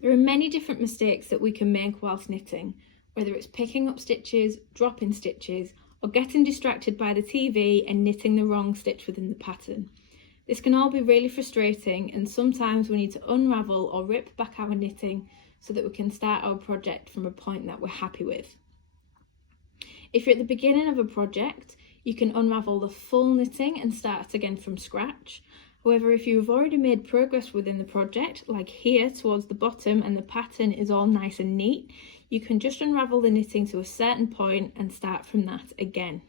There are many different mistakes that we can make whilst knitting, whether it's picking up stitches, dropping stitches, or getting distracted by the TV and knitting the wrong stitch within the pattern. This can all be really frustrating, and sometimes we need to unravel or rip back our knitting so that we can start our project from a point that we're happy with. If you're at the beginning of a project, you can unravel the full knitting and start again from scratch. However, if you've already made progress within the project, like here towards the bottom and the pattern is all nice and neat, you can just unravel the knitting to a certain point and start from that again.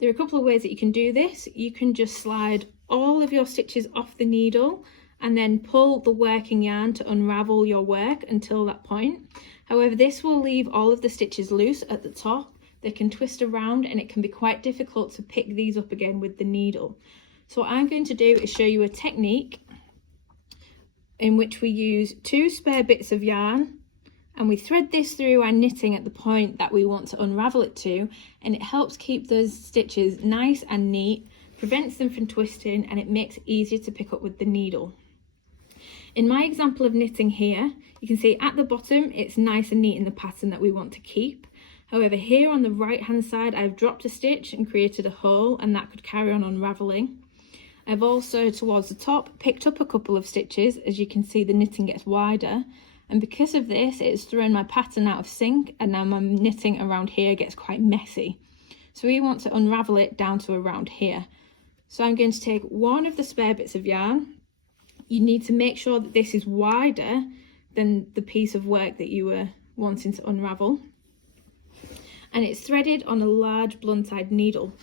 There are a couple of ways that you can do this. You can just slide all of your stitches off the needle and then pull the working yarn to unravel your work until that point. However, this will leave all of the stitches loose at the top. They can twist around and it can be quite difficult to pick these up again with the needle. So what I'm going to do is show you a technique in which we use 2 spare bits of yarn and we thread this through our knitting at the point that we want to unravel it to, and it helps keep those stitches nice and neat, prevents them from twisting, and it makes it easier to pick up with the needle. In my example of knitting here, you can see at the bottom it's nice and neat in the pattern that we want to keep. However, here on the right hand side I've dropped a stitch and created a hole, and that could carry on unravelling. I've also towards the top picked up a couple of stitches. As you can see, the knitting gets wider, and because of this it's thrown my pattern out of sync, and now my knitting around here gets quite messy. So we want to unravel it down to around here. So I'm going to take one of the spare bits of yarn. You need to make sure that this is wider than the piece of work that you were wanting to unravel, and it's threaded on a large blunt-eyed needle.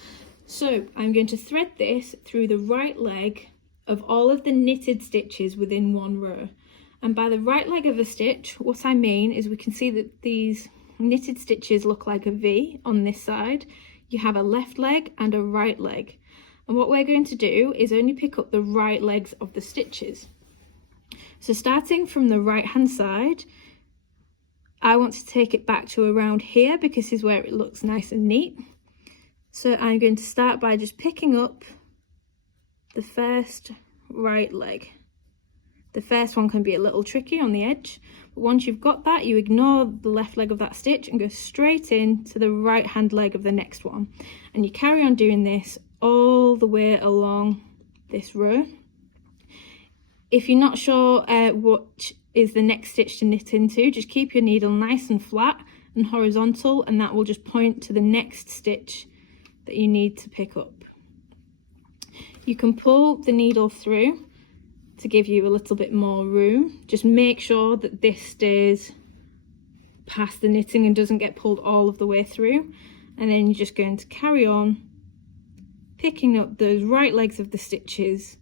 So I'm going to thread this through the right leg of all of the knitted stitches within one row. And by the right leg of a stitch, what I mean is we can see that these knitted stitches look like a V on this side. You have a left leg and a right leg. And what we're going to do is only pick up the right legs of the stitches. So starting from the right hand side, I want to take it back to around here because this is where it looks nice and neat. So I'm going to start by just picking up the first right leg. The first one can be a little tricky on the edge, but once you've got that, you ignore the left leg of that stitch and go straight into the right hand leg of the next one. And you carry on doing this all the way along this row. If you're not sure what is the next stitch to knit into, just keep your needle nice and flat and horizontal, and that will just point to the next stitch that you need to pick up. You can pull the needle through to give you a little bit more room. Just make sure that this stays past the knitting and doesn't get pulled all of the way through, and then you're just going to carry on picking up those right legs of the stitches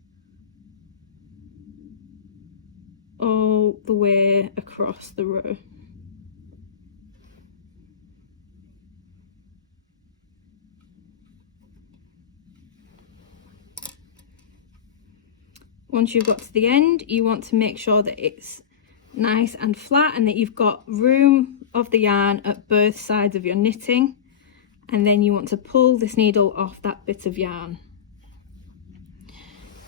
all the way across the row. Once you've got to the end, you want to make sure that it's nice and flat and that you've got room of the yarn at both sides of your knitting, and then you want to pull this needle off that bit of yarn.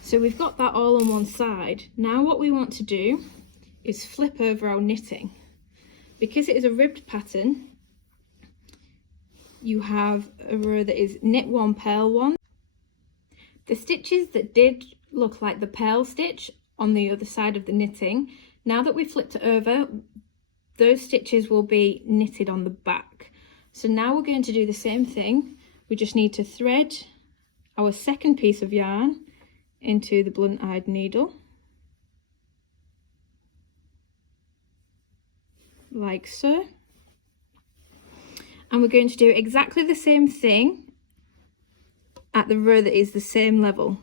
So we've got that all on one side. Now what we want to do is flip over our knitting. Because it is a ribbed pattern, you have a row that is knit one, purl one. The stitches that did look like the purl stitch on the other side of the knitting, now that we've flipped it over, those stitches will be knitted on the back. So now we're going to do the same thing. We just need to thread our second piece of yarn into the blunt-eyed needle, like so. And we're going to do exactly the same thing at the row that is the same level.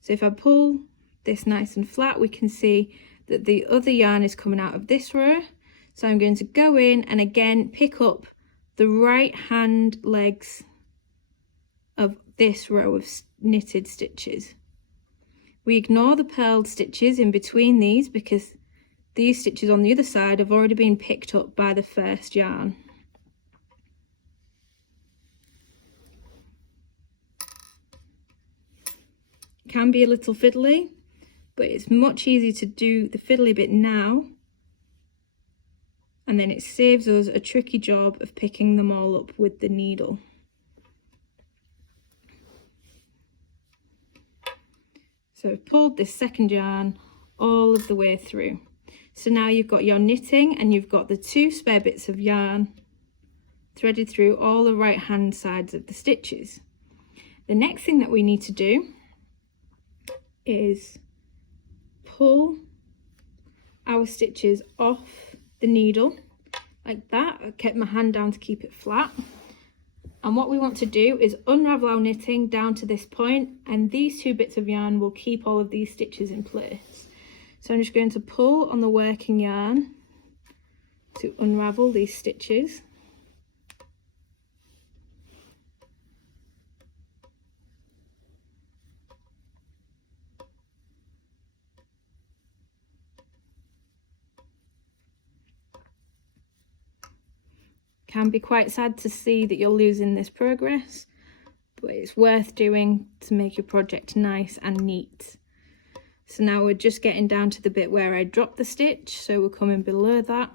So if I pull this nice and flat, we can see that the other yarn is coming out of this row. So I'm going to go in and again pick up the right hand legs of this row of knitted stitches. We ignore the purled stitches in between these because these stitches on the other side have already been picked up by the first yarn. It can be a little fiddly, but it's much easier to do the fiddly bit now and then it saves us a tricky job of picking them all up with the needle. So I've pulled this second yarn all of the way through. So now you've got your knitting and you've got the 2 spare bits of yarn threaded through all the right hand sides of the stitches. The next thing that we need to do is pull our stitches off the needle like that. I kept my hand down to keep it flat. And what we want to do is unravel our knitting down to this point, and these 2 bits of yarn will keep all of these stitches in place. So I'm just going to pull on the working yarn to unravel these stitches. Can be quite sad to see that you're losing this progress, but it's worth doing to make your project nice and neat. So now we're just getting down to the bit where I dropped the stitch, so we're coming below that.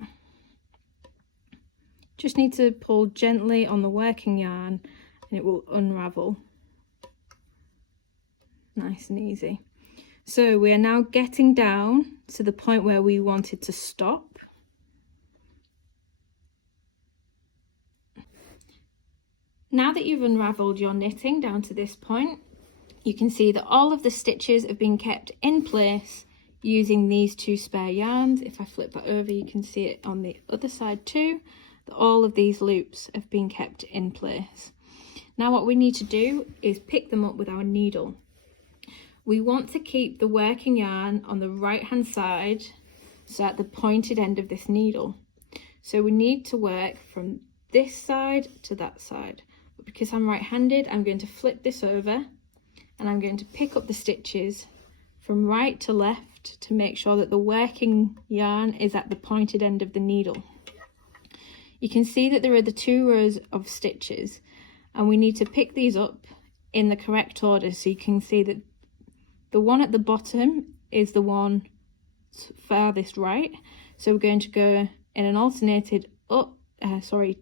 Just need to pull gently on the working yarn and it will unravel. Nice and easy. So we are now getting down to the point where we wanted to stop. Now that you've unravelled your knitting down to this point, you can see that all of the stitches have been kept in place using these 2 spare yarns. If I flip that over, you can see it on the other side too, that all of these loops have been kept in place. Now what we need to do is pick them up with our needle. We want to keep the working yarn on the right hand side, so at the pointed end of this needle. So we need to work from this side to that side. But because I'm right-handed, I'm going to flip this over and I'm going to pick up the stitches from right to left to make sure that the working yarn is at the pointed end of the needle. You can see that there are the 2 rows of stitches, and we need to pick these up in the correct order. So you can see that the one at the bottom is the one farthest right. So we're going to go in an alternated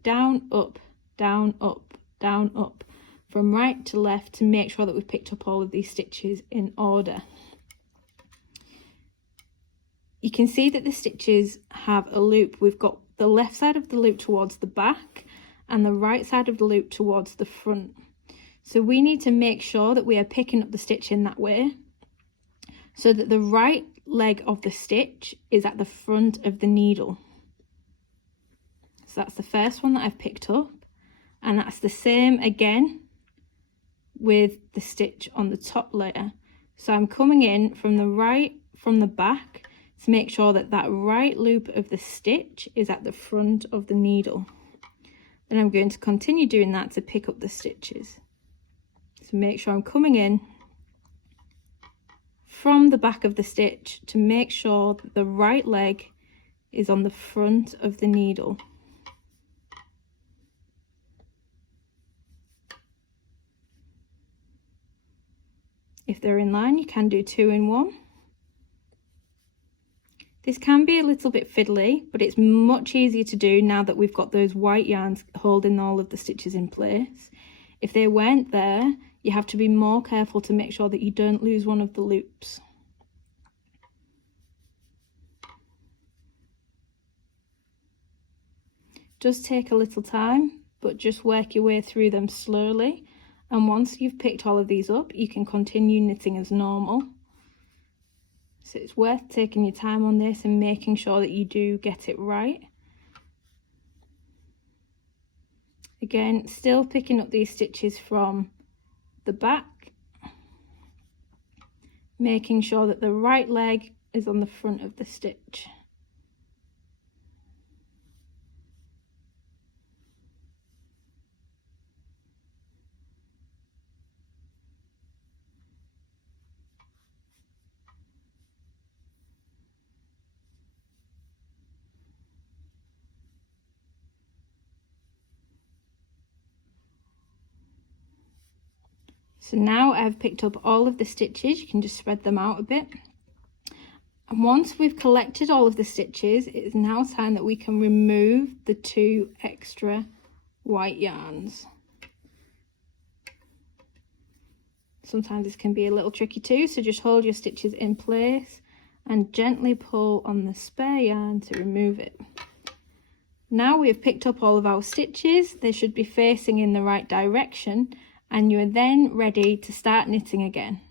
down, up, down, up, down, up, from right to left to make sure that we've picked up all of these stitches in order. You can see that the stitches have a loop. We've got the left side of the loop towards the back and the right side of the loop towards the front. So we need to make sure that we are picking up the stitch in that way, so that the right leg of the stitch is at the front of the needle. So that's the first one that I've picked up, and that's the same again with the stitch on the top layer. So I'm coming in from the back to make sure that that right loop of the stitch is at the front of the needle. Then I'm going to continue doing that to pick up the stitches. So make sure I'm coming in from the back of the stitch to make sure that the right leg is on the front of the needle. If they're in line, you can do 2 in 1. This can be a little bit fiddly, but it's much easier to do now that we've got those white yarns holding all of the stitches in place. If they weren't there, you have to be more careful to make sure that you don't lose one of the loops. It does take a little time, but just work your way through them slowly. And once you've picked all of these up, you can continue knitting as normal. So it's worth taking your time on this and making sure that you do get it right. Again, still picking up these stitches from the back, making sure that the right leg is on the front of the stitch. So now I've picked up all of the stitches, you can just spread them out a bit. And once we've collected all of the stitches, it is now time that we can remove the 2 extra white yarns. Sometimes this can be a little tricky too, so just hold your stitches in place and gently pull on the spare yarn to remove it. Now we have picked up all of our stitches, they should be facing in the right direction, and you are then ready to start knitting again.